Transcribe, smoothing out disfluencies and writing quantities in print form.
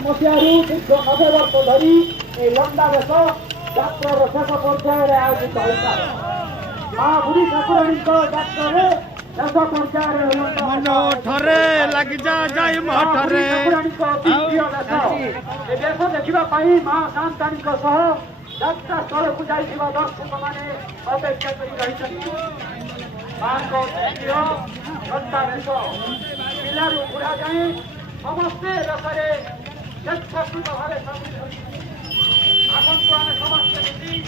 मसीहारू दीर्घ 90 वर्ष धरी लंडा देश जात्रार शेष पर्यायर आयोजित होता माँ बुढ़ी ठाकुराणी जात्रार शेष पर्यायर लगी जाए देश देखापी माँ शांताणी यात्रा स्थल को जाइए दर्शक मैंने अपेक्षा कर पिलू बुढ़ा जाए समस्ते देशे यथाकृत भाव आसंतु आम समस्ते मिली